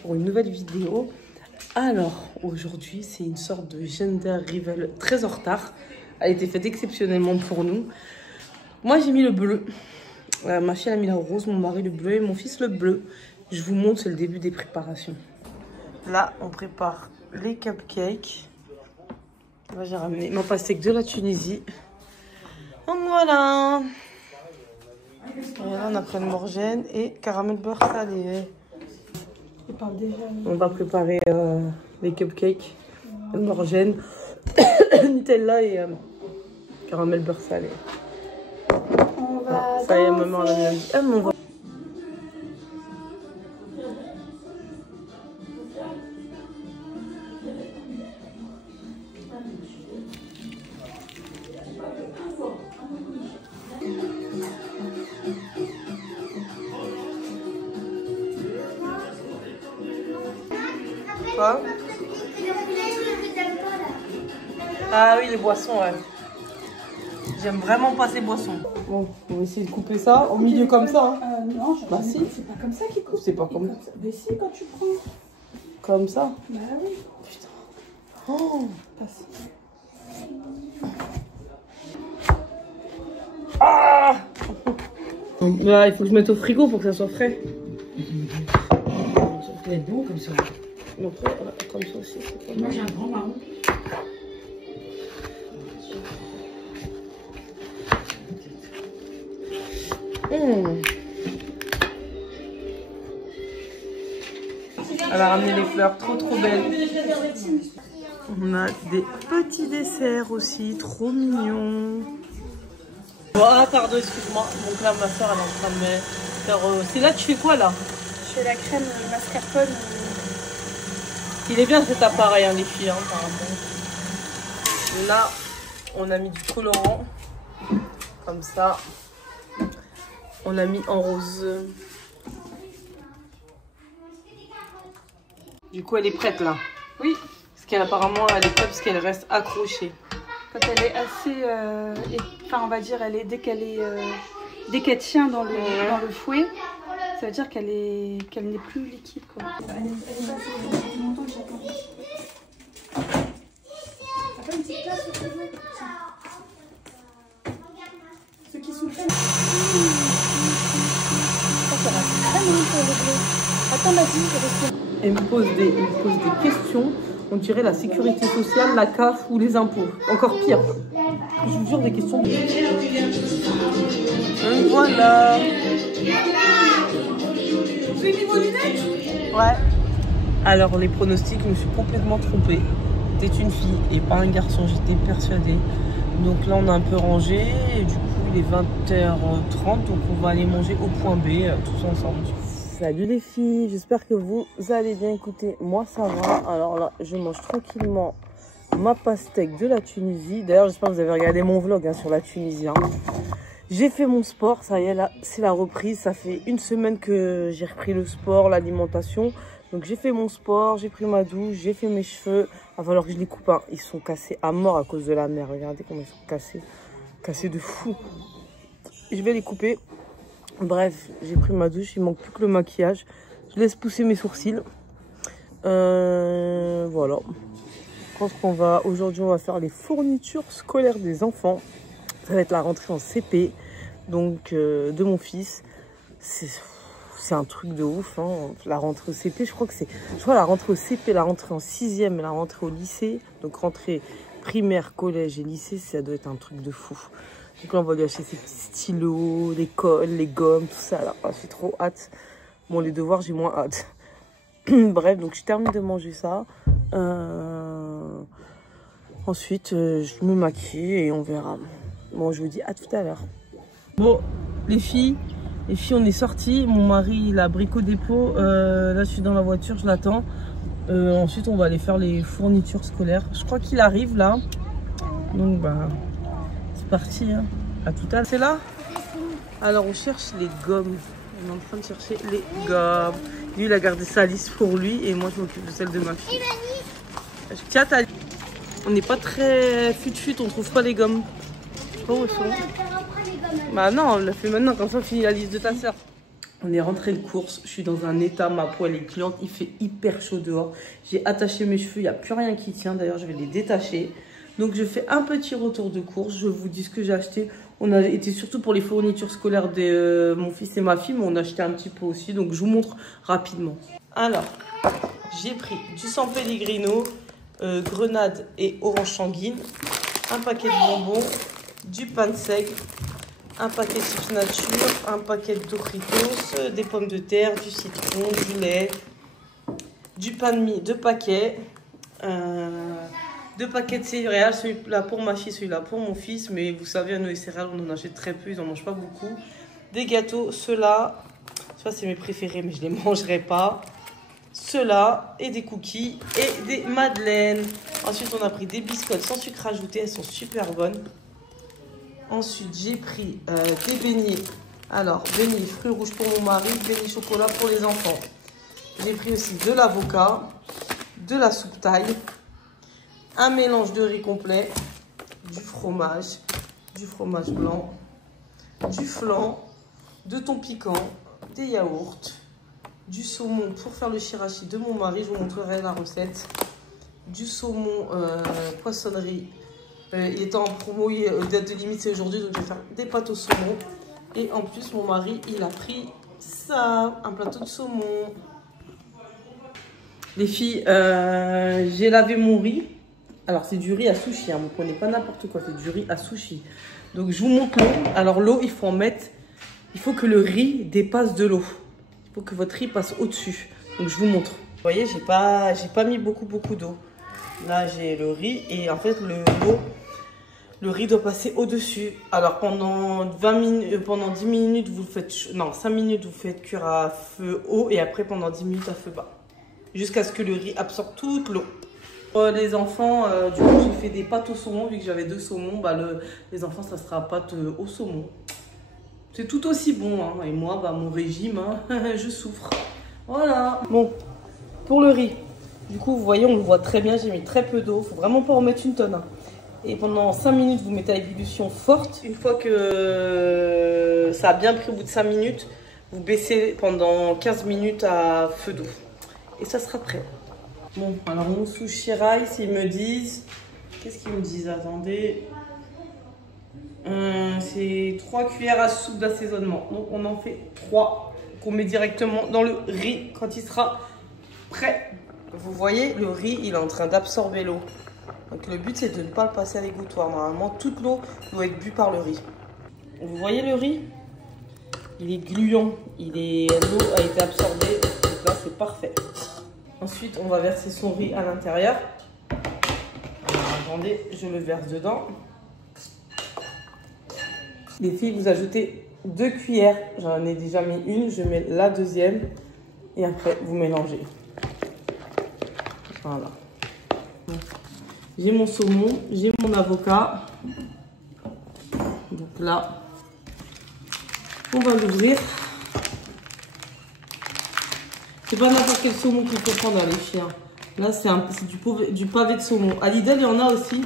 Pour une nouvelle vidéo. Alors aujourd'hui c'est une sorte de gender reveal très en retard. Elle a été faite exceptionnellement pour nous. Moi j'ai mis le bleu, ma fille a mis le rose, mon mari le bleu et mon fils le bleu. Je vous montre, c'est le début des préparations. Là on prépare les cupcakes. Là j'ai ramené mon pastèque de la Tunisie. Donc voilà. Et là on a crème morgène et caramel beurre salé. On va préparer les cupcakes, le morgène, Nutella et caramel beurre salé. Ça y est, maman, on a mis on va... Quoi? Ah oui, les boissons, ouais. J'aime vraiment pas ces boissons. Bon, on va essayer de couper ça au milieu comme ça. Hein. Non, bah si. C'est pas comme ça qu'il coupe. C'est pas comme ça. Mais si, quand tu prends. Comme ça? Bah oui. Putain. Oh. Passe. Ah. Bah, il faut que je mette au frigo pour que ça soit frais. Ça peut être bon comme ça. Donc, voilà, comme ça aussi. Moi j'ai un grand marron. Elle a ramené les fleurs trop belles. On a des petits desserts aussi, trop mignons. Ah pardon, excuse-moi. Donc là ma soeur elle est en train de faire... C'est là tu fais quoi là? Je fais la crème mascarpone. Il est bien cet appareil hein, les filles hein, apparemment. Là on a mis du colorant. Comme ça. On l'a mis en rose. Du coup, elle est prête là. Oui. Parce qu'elle apparemment, elle est prête parce qu'elle reste accrochée. Quand elle est assez, enfin on va dire, elle est dès qu'elle tient dans le fouet, ça veut dire qu'elle n'est plus liquide quoi. Elle est passée longtemps que j'attends. T'as pas une petite place au frigo? Ceux qui sont prêts. Attends, ma fille, Elle me pose des questions. On dirait la sécurité sociale, la CAF ou les impôts. Encore pire. Je vous jure, des questions. Et voilà. Ouais. Alors, les pronostics, je me suis complètement trompée. C'était une fille et pas un garçon, j'étais persuadée. Donc là, on a un peu rangé. Et du coup, il est 20h30. Donc, on va aller manger au point B, tous ensemble. Salut les filles, j'espère que vous allez bien. Écoutez, moi ça va. Alors là, je mange tranquillement ma pastèque de la Tunisie. D'ailleurs, j'espère que vous avez regardé mon vlog hein, sur la Tunisie. Hein. J'ai fait mon sport, ça y est, là, c'est la reprise. Ça fait une semaine que j'ai repris le sport, l'alimentation. Donc j'ai fait mon sport, j'ai pris ma douche, j'ai fait mes cheveux. Il va falloir que je les coupe. Hein. Ils sont cassés à mort à cause de la mer. Regardez comment ils sont cassés. Cassés de fou. Je vais les couper. Bref, j'ai pris ma douche, il manque plus que le maquillage. Je laisse pousser mes sourcils. Voilà. Je pense qu'on va... Aujourd'hui, on va faire les fournitures scolaires des enfants. Ça va être la rentrée en CP. Donc, de mon fils. C'est un truc de ouf. Hein. La rentrée au CP, je crois que c'est... Je crois la rentrée au CP, la rentrée en 6e et la rentrée au lycée. Donc, rentrée primaire, collège et lycée, ça doit être un truc de fou. Donc là, on va lui acheter ses petits stylos, les colles, les gommes, tout ça. Là, j'ai trop hâte. Bon, les devoirs, j'ai moins hâte. Bref, donc je termine de manger ça. Ensuite, je me maquille et on verra. Bon, je vous dis à tout à l'heure. Bon, les filles, on est sortis. Mon mari, il a brico dépôt. Là, je suis dans la voiture, je l'attends. Ensuite, on va aller faire les fournitures scolaires. Je crois qu'il arrive là. Donc, bah... parti hein. À tout à l'heure. C'est là. Alors on cherche les gommes. On est en train de chercher les gommes. Lui il a gardé sa liste pour lui et moi je m'occupe de celle de ma fille. Tiens, on n'est pas très fut-fut, on trouve pas les gommes. Oh, bah non, on l'a fait maintenant, comme ça on finit la liste de ta soeur. On est rentré de course, je suis dans un état, ma peau elle est cliente, il fait hyper chaud dehors. J'ai attaché mes cheveux, il n'y a plus rien qui tient, d'ailleurs je vais les détacher. Donc je fais un petit retour de course, je vous dis ce que j'ai acheté. On a été surtout pour les fournitures scolaires de mon fils et ma fille, mais on a acheté un petit peu aussi, donc je vous montre rapidement. Alors, j'ai pris du San Pellegrino, grenade et orange sanguine, un paquet de bonbons, du pain de seigle, un paquet de chips nature, un paquet de Doritos, des pommes de terre, du citron, du lait, du pain de mie, 2 paquets, 2 paquets de céréales, celui-là pour ma fille, celui-là pour mon fils, mais vous savez, nous les céréales, on en achète très peu, ils n'en mangent pas beaucoup. Des gâteaux, ceux-là, ça c'est mes préférés, mais je ne les mangerai pas. Ceux-là, et des cookies, et des madeleines. Ensuite, on a pris des biscottes sans sucre ajouté, elles sont super bonnes. Ensuite, j'ai pris des beignets. Alors, beignets fruits rouges pour mon mari, beignets chocolat pour les enfants. J'ai pris aussi de l'avocat, de la soupe thaï, un mélange de riz complet, du fromage blanc, du flan, de thon piquant, des yaourts, du saumon pour faire le shirashi de mon mari, je vous montrerai la recette, du saumon poissonnerie. Il est en promo, date de limite c'est aujourd'hui, donc je vais faire des pâtes au saumon. Et en plus, mon mari, il a pris ça, un plateau de saumon. Les filles, j'ai lavé mon riz. Alors, c'est du riz à sushi, hein, vous ne prenez pas n'importe quoi, c'est du riz à sushi. Donc, je vous montre l'eau. Alors, l'eau, il faut en mettre, il faut que le riz dépasse de l'eau. Il faut que votre riz passe au-dessus. Donc, je vous montre. Vous voyez, j'ai pas mis beaucoup d'eau. Là, j'ai le riz et en fait, le riz doit passer au-dessus. Alors, pendant 10 minutes, vous faites... Non, 5 minutes, vous faites cuire à feu haut et après, pendant 10 minutes, à feu bas. Jusqu'à ce que le riz absorbe toute l'eau. Les enfants, du coup, j'ai fait des pâtes au saumon. Vu que j'avais 2 saumons, bah, les enfants, ça sera pâte au saumon. C'est tout aussi bon. Hein. Et moi, bah, mon régime, hein, je souffre. Voilà. Bon, pour le riz. Du coup, vous voyez, on le voit très bien. J'ai mis très peu d'eau. Il ne faut vraiment pas en mettre une tonne. Hein. Et pendant 5 minutes, vous mettez à ébullition forte. Une fois que ça a bien pris au bout de 5 minutes, vous baissez pendant 15 minutes à feu doux. Et ça sera prêt. Bon, alors mon sushi rice, ils me disent... Qu'est-ce qu'ils me disent? Attendez. C'est 3 cuillères à soupe d'assaisonnement. Donc on en fait 3 qu'on met directement dans le riz quand il sera prêt. Vous voyez, le riz, il est en train d'absorber l'eau. Donc le but, c'est de ne pas le passer à l'égouttoir. Normalement, toute l'eau doit être bue par le riz. Vous voyez le riz? Il est gluant. L'eau a été absorbée. Donc là, c'est parfait. Ensuite, on va verser son riz à l'intérieur. Attendez, je le verse dedans. Les filles, vous ajoutez 2 cuillères. J'en ai déjà mis une. Je mets la deuxième. Et après, vous mélangez. Voilà. J'ai mon saumon, j'ai mon avocat. Donc là, on va l'ouvrir. C'est pas n'importe quel saumon qu'il faut prendre, les filles. Là, c'est du pavé de saumon. À Lidl, il y en a aussi.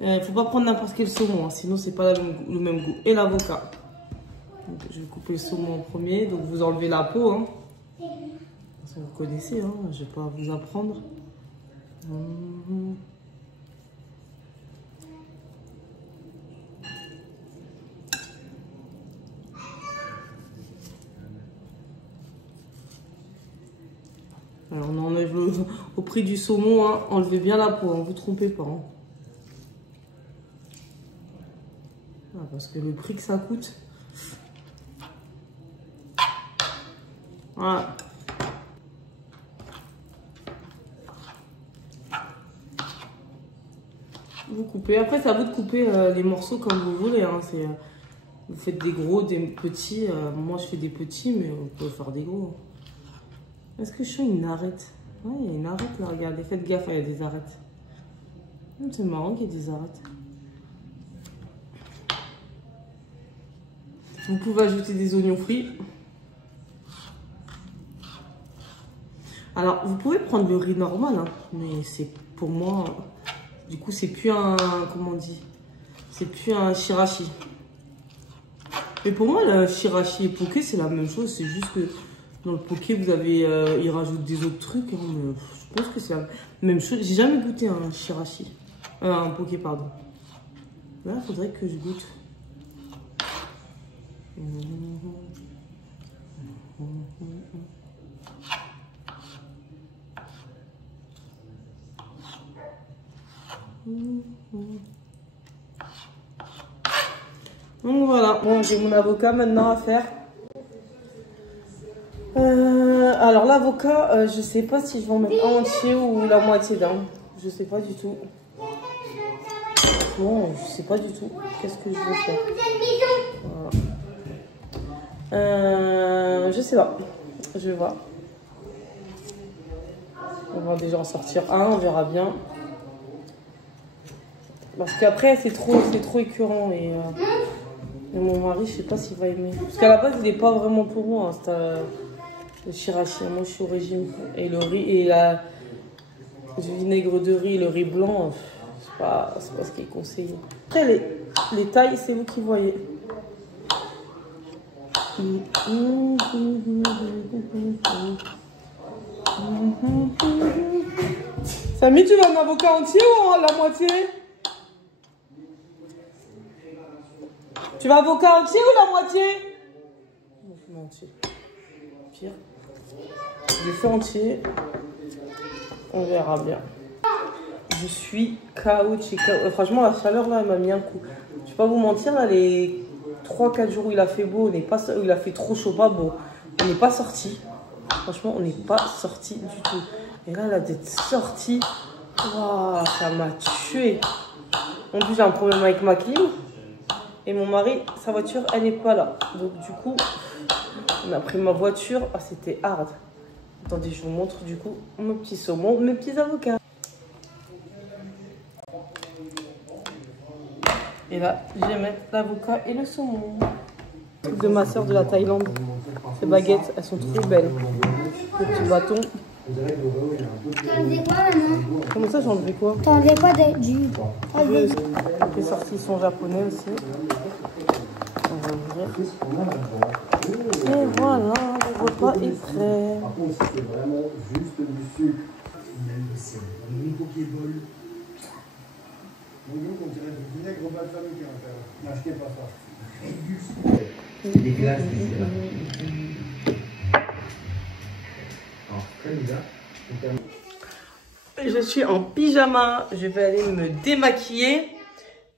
Il faut pas prendre n'importe quel saumon, hein, sinon c'est pas le même goût. Et l'avocat. Je vais couper le saumon en premier. Donc vous enlevez la peau. Hein. Vous connaissez, hein, je vais pas vous apprendre. Alors on enlève au prix du saumon, hein, enlevez bien la peau, ne vous trompez pas. Hein. Ah, parce que le prix que ça coûte. Voilà. Vous coupez. Après, c'est à vous de couper les morceaux comme vous voulez. Hein. Vous faites des gros, des petits. Moi, je fais des petits, mais vous pouvez faire des gros. Est-ce que je sens une arête? Ouais, il y a une arête là, regardez. Faites gaffe, il y a des arêtes. C'est marrant qu'il y ait des arêtes. Vous pouvez ajouter des oignons frits. Alors, vous pouvez prendre le riz normal, hein, mais c'est pour moi... Du coup, c'est plus un... Comment on dit? C'est plus un shirashi. Mais pour moi, le shirashi et poké, c'est la même chose. C'est juste que dans le poké, vous avez, ils rajoutent des autres trucs. Hein, mais je pense que c'est la même chose. J'ai jamais goûté un shirashi. Un poké, pardon. Là, il faudrait que je goûte. Donc voilà, bon, j'ai mon avocat maintenant à faire. Alors l'avocat, je sais pas si je vais en mettre un entier ou la moitié d'un. Je sais pas du tout. Bon, je sais pas du tout. Qu'est-ce que je vais faire? Voilà. Je sais pas. Je vais voir. On va déjà en sortir un, on verra bien. Parce qu'après c'est trop écœurant et mon mari, je sais pas s'il va aimer. Parce qu'à la base, il est pas vraiment pour moi, hein, le shirashi. Moi, je suis au régime. Et le riz et le vinaigre de riz et le riz blanc, c'est pas ce qui est conseillé. Après, les tailles, c'est vous qui voyez. Samy, tu veux un avocat entier ou la moitié? Tu veux avocat entier ou la moitié? Non, entier. Pire. Je le fais entier. On verra bien. Je suis KO. Franchement, la chaleur là, elle m'a mis un coup. Je vais pas vous mentir, là, les 3-4 jours où il a fait beau, où il a fait trop chaud, pas beau, on n'est pas sorti. Franchement, on n'est pas sorti du tout. Et là, là d'être sorti, wow, ça m'a tué. En plus, j'ai un problème avec ma clim. Et mon mari, sa voiture, elle n'est pas là. Donc du coup, on a pris ma voiture. Ah, c'était hard. Attendez, je vous montre du coup mes petits saumons, mes petits avocats. Et là, je vais mettre l'avocat et le saumon. De ma soeur de la Thaïlande. Ces baguettes, elles sont trop belles. Le petit bâton. T'as enlevé quoi maintenant? Comment ça, j'ai enlevé quoi? T'as enlevé quoi du... Les sorties sont japonais aussi. On va ouvrir. Et voilà, le repas est prêt. Par contre, c'est vraiment juste du sucre. Même c'est un mini pokéball. Mon on dirait du vinaigre au bas de famille qui va faire. N'achetez pas ça. Des glaces d'ici là. Alors, très bizarre. Je suis en pyjama. Je vais aller me démaquiller.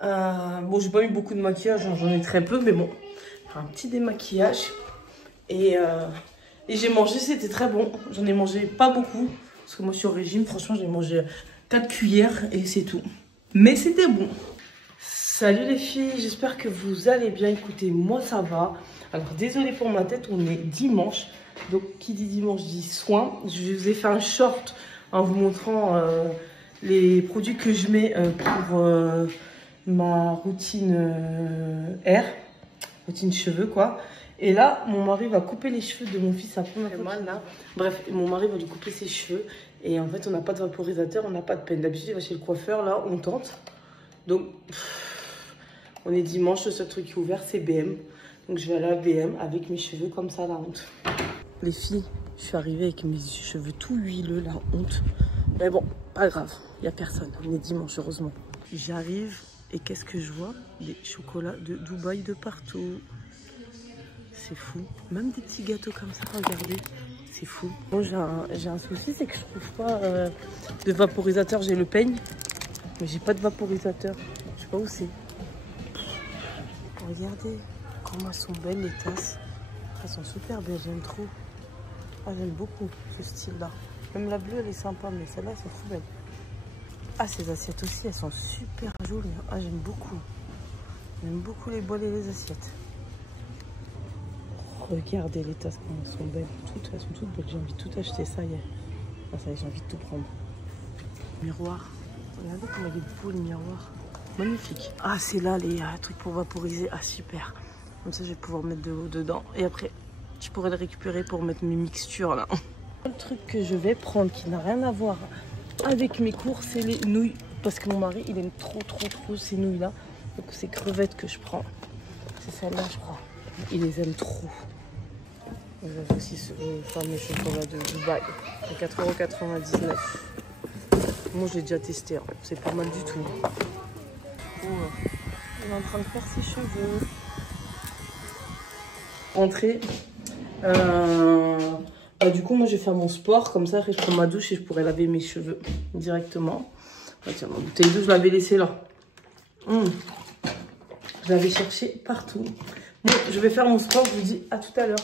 Bon, j'ai pas eu beaucoup de maquillage, j'en ai très peu, mais bon, un petit démaquillage. Et j'ai mangé, c'était très bon. J'en ai mangé pas beaucoup, parce que moi je suis au régime. Franchement, j'ai mangé 4 cuillères et c'est tout. Mais c'était bon. Salut les filles, j'espère que vous allez bien. Écoutez, moi ça va. Alors, désolé pour ma tête, on est dimanche. Donc, qui dit dimanche dit soin. Je vous ai fait un short en vous montrant les produits que je mets pour ma routine routine cheveux quoi. Et là, mon mari va couper les cheveux de mon fils. Après, on a mal là. Bref, mon mari va lui couper ses cheveux. Et en fait, on n'a pas de vaporisateur, on n'a pas de peine. D'habitude, il va chez le coiffeur, là, on tente. Donc, on est dimanche, le seul truc qui est ouvert, c'est BM. Donc, je vais aller à BM avec mes cheveux comme ça, la honte. Les filles, je suis arrivée avec mes cheveux tout huileux, la honte. Mais bon, pas grave, il n'y a personne. On est dimanche, heureusement. J'arrive et qu'est-ce que je vois? Des chocolats de Dubaï de partout. C'est fou. Même des petits gâteaux comme ça, regardez. C'est fou. Bon, j'ai un souci, c'est que je trouve pas de vaporisateur. J'ai le peigne, mais j'ai pas de vaporisateur. Je sais pas où c'est. Regardez comment elles sont belles les tasses. Elles sont super belles, j'aime trop. Ah, j'aime beaucoup ce style-là. Même la bleue, elle est sympa, mais celle-là, c'est trop belle. Ah, ces assiettes aussi, elles sont super jolies. Ah, j'aime beaucoup. J'aime beaucoup les bols et les assiettes. Regardez les tasses, comment elles sont belles. Elles sont toutes belles. J'ai envie de tout acheter, ça y est. Ah, ça y est, j'ai envie de tout prendre. Miroir. Regardez comment il est beau le miroir. Magnifique. Ah, c'est là les trucs pour vaporiser. Ah, super. Comme ça, je vais pouvoir mettre de l'eau dedans. Et après, je pourrais le récupérer pour mettre mes mixtures là. Le truc que je vais prendre qui n'a rien à voir avec mes cours, c'est les nouilles. Parce que mon mari, il aime trop ces nouilles là. Donc, c'est crevettes que je prends. C'est celle-là, je crois. ils les aiment trop. J'avais aussi ce fameux chocolat de Dubaï à 4,99 €. Moi, je l'ai déjà testé, hein. C'est pas mal du tout. Oh, il est en train de faire ses cheveux. Entrée. Du coup, moi, je vais faire mon sport. Comme ça, après, je prends ma douche et je pourrais laver mes cheveux directement. Ah, tiens, ma bouteille d'eau, je l'avais laissée là. Je l'avais cherchée partout. Bon, je vais faire mon sport. Je vous dis à tout à l'heure.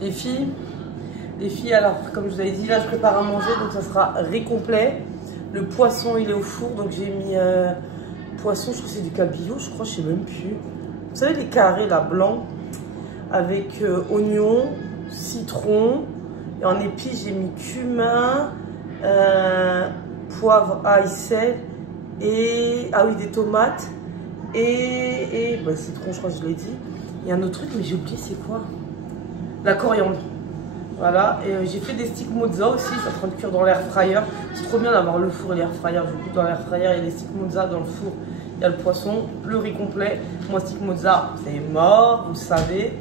Les filles, alors comme je vous avais dit, là je prépare à manger, donc ça sera riz complet. Le poisson il est au four, donc j'ai mis poisson, je crois que c'est du cabillaud, je crois, je sais même plus. Vous savez les carrés là, blancs, avec oignon, citron, et en épices j'ai mis cumin, poivre, ail, sel, et ah oui, des tomates, et bah, citron, je crois que je l'ai dit. Il y a un autre truc, mais j'ai oublié c'est quoi? La coriandre. Voilà, et j'ai fait des sticks mozza aussi, je suis en train de cuire dans l'air fryer. C'est trop bien d'avoir le four et l'air fryer. Du coup, dans l'air fryer, il y a les sticks mozza, dans le four, il y a le poisson, le riz complet. Moi, stick mozza, c'est mort, vous le savez.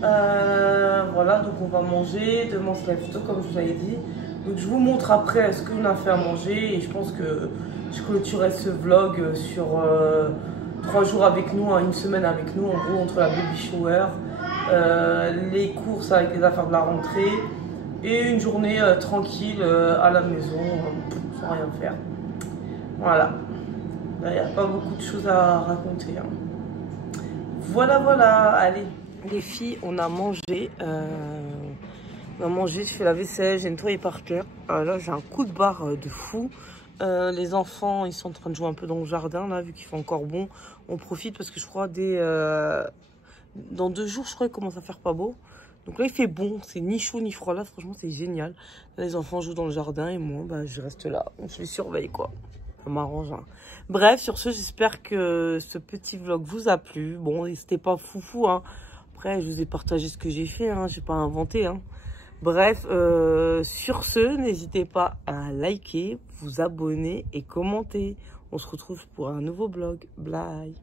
Voilà, donc on va manger. Demain, c'est la photo, comme je vous avais dit. Donc, je vous montre après ce qu'on a fait à manger. Et je pense que je clôturerai ce vlog sur 3 jours avec nous, hein, 1 semaine avec nous, en gros, entre la baby shower. Les courses avec les affaires de la rentrée et une journée tranquille à la maison sans rien faire. Voilà, il n'y a pas beaucoup de choses à raconter, hein. Voilà, allez les filles, on a mangé, je fais la vaisselle, j'ai nettoyé par terre. Là j'ai un coup de barre de fou. Les enfants ils sont en train de jouer un peu dans le jardin là, vu qu'il fait encore bon. On profite parce que je crois dans 2 jours, je crois qu'il commence à faire pas beau. Donc là, il fait bon. C'est ni chaud ni froid. Là, franchement, c'est génial. Là, les enfants jouent dans le jardin et moi, bah, je reste là. Je les surveille, quoi. Ça m'arrange, hein. Bref, sur ce, j'espère que ce petit vlog vous a plu. Bon, c'était pas foufou, hein. Après, je vous ai partagé ce que j'ai fait, hein. J'ai pas inventé, hein. Bref, sur ce, n'hésitez pas à liker, vous abonner et commenter. On se retrouve pour un nouveau vlog. Bye.